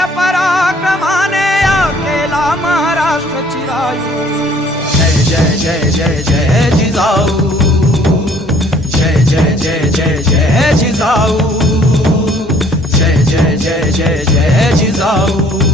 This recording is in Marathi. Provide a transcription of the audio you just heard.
दिव्य पराक्रमाने या केला महाराष्ट्र चिरायू. जय जय जय जय जय जिजाऊ, जय जय जय जय जय जिजाऊ, जय जय जय जय जय जिजाऊ.